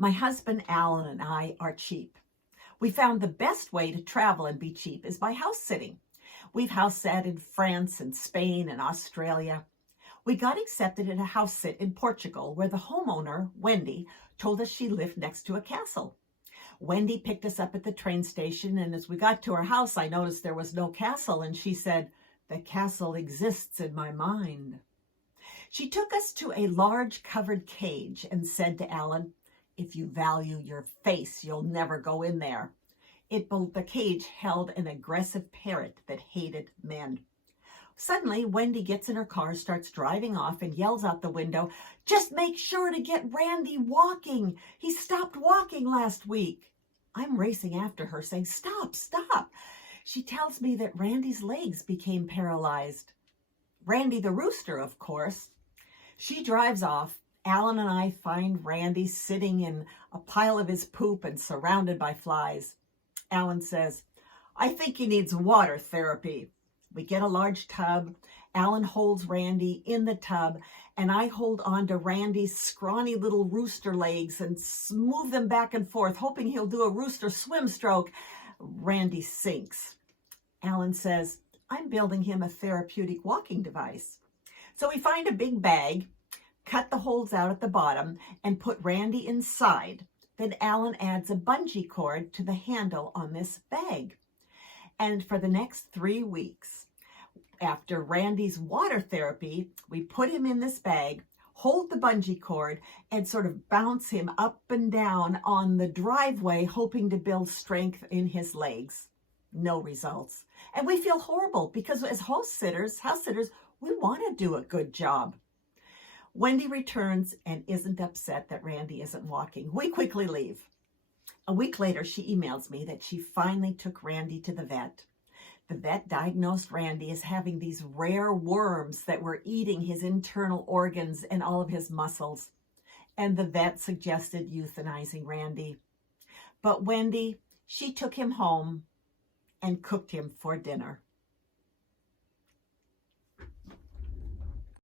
My husband Alan and I are cheap. We found the best way to travel and be cheap is by house sitting. We've house sat in France and Spain and Australia. We got accepted at a house sit in Portugal where the homeowner, Wendy, told us she lived next to a castle. Wendy picked us up at the train station, and as we got to her house, I noticed there was no castle, and she said, "The castle exists in my mind." She took us to a large covered cage and said to Alan, "If you value your face, you'll never go in there." The cage held an aggressive parrot that hated men. Suddenly, Wendy gets in her car, starts driving off, and yells out the window, "Just make sure to get Randy walking. He stopped walking last week." I'm racing after her, saying, "Stop, stop." She tells me that Randy's legs became paralyzed. Randy the rooster, of course. She drives off. Alan and I find Randy sitting in a pile of his poop and surrounded by flies. Alan says, "I think he needs water therapy." We get a large tub. Alan holds Randy in the tub, and I hold on to Randy's scrawny little rooster legs and move them back and forth, hoping he'll do a rooster swim stroke. Randy sinks. Alan says, "I'm building him a therapeutic walking device." So we find a big bag, cut the holes out at the bottom, and put Randy inside. Then Alan adds a bungee cord to the handle on this bag. And for the next 3 weeks, after Randy's water therapy, we put him in this bag, hold the bungee cord, and sort of bounce him up and down on the driveway, hoping to build strength in his legs. No results. And we feel horrible because as house sitters, we want to do a good job. Wendy returns and isn't upset that Randy isn't walking. We quickly leave. A week later, she emails me that she finally took Randy to the vet. The vet diagnosed Randy as having these rare worms that were eating his internal organs and all of his muscles. And the vet suggested euthanizing Randy. But Wendy, she took him home and cooked him for dinner.